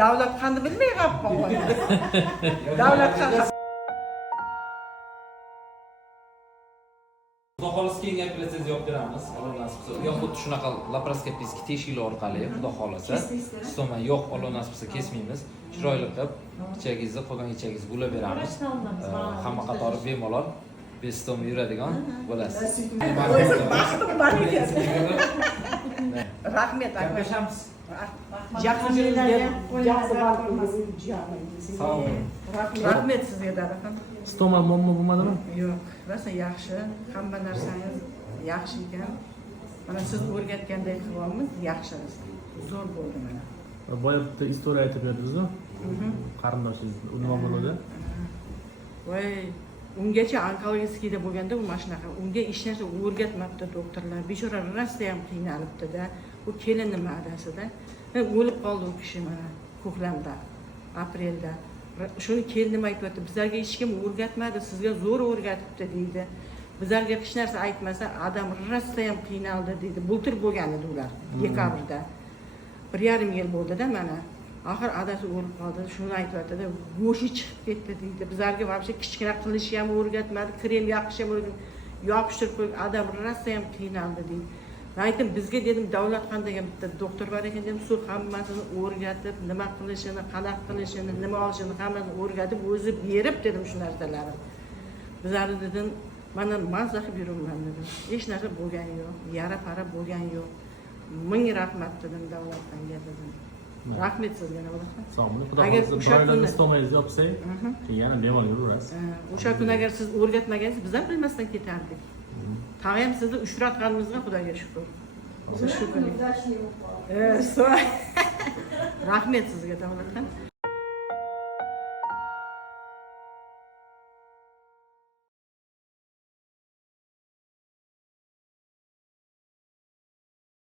davlat qanday bilmay qolibman. Davlat qanday Xudo xohlasa keyingi operatsiyaga javob beramiz. Alloh nasib qilsa. Yo xuddi shunaqa laparoskopik teshiklar orqali xudo xohlasa stoma yo'q, Alloh nasib qilsa kesmaymiz. Chiroyli qilib ichagingizni, qolgan ichagingizni bulab beramiz. Hamma qatori bemalol bestoma yuradigan bo'lasiz. baxtim bor ekan. Rahmat akashamiz. Rahmat sizga Dadaxon. Stoma muammo bo'lmadimi? Yo'q, rosa yaxshi. Hamma narsangiz yaxshi ekan. Mana siz o'rgatganday qilyapmiz, yaxshi. Zo'r bo'ldi mana. Boya bitta istoriya aytib berdingiz-ku. Qarindoshingiz nima bo'ladi? Voy, ungacha onkologiyada bo'lganda u mana shunaqa. Unga hech narsa o'rgatmabdi doktorlar. Bechora rasta ham qiynalibdi-da. U kelini ma'dasida. O'lib qoldi u kishi mana ko'klamda, aprelda. Shuni kelinim aytibdi, bizlarga hech kim o'rgatmadi, sizga zo'r o'rgatibdi deydi. Bizlarga hech narsa aytmasa, adam rasta ham qiynaldi deydi. Bultir bo'lgan edi ular dekabrda. 1,5 yil bo'ldi-da mana. Oxir adasi o'lib qoldi. Shuni aytibdi-da, go'shi chiqib ketdi deydi. Bizlarga vobshe kichkina qilishni ham o'rgatmadi, krem yoqishni ham o'rgatmadi. Yopishtirib qo'yib, adam rasta ham qiynaldi deydi. Aytdim, bizga dedim, davlat qanday bitta doktor bor ekan dedim, shu hammasini o'rgatib, nima qilishini, qanaqa qilishini, nima olishini hammasini o'rgatib, o'zi berib dedim shu narsalarni. Bizlar dedim, mana mazza qilib yuraman dedim. Hech narsa bo'lgani yo'q, yara-para bo'lgani yo'q. Ming rahmat dedim davlatdan dedim. Rahmat sizga nima deyman? Sog' bo'ling. Xudo xohlasa doiralarni stomangizni yopsak, keyin yana bemalol yuraverasiz. O'sha kun agar siz o'rgatmagansiz, biz ham bilmasdan ketardik. Tag'am sizni uchratganimizga Xudoga shukr. Shu kun. Rahmat sizga davlatdan.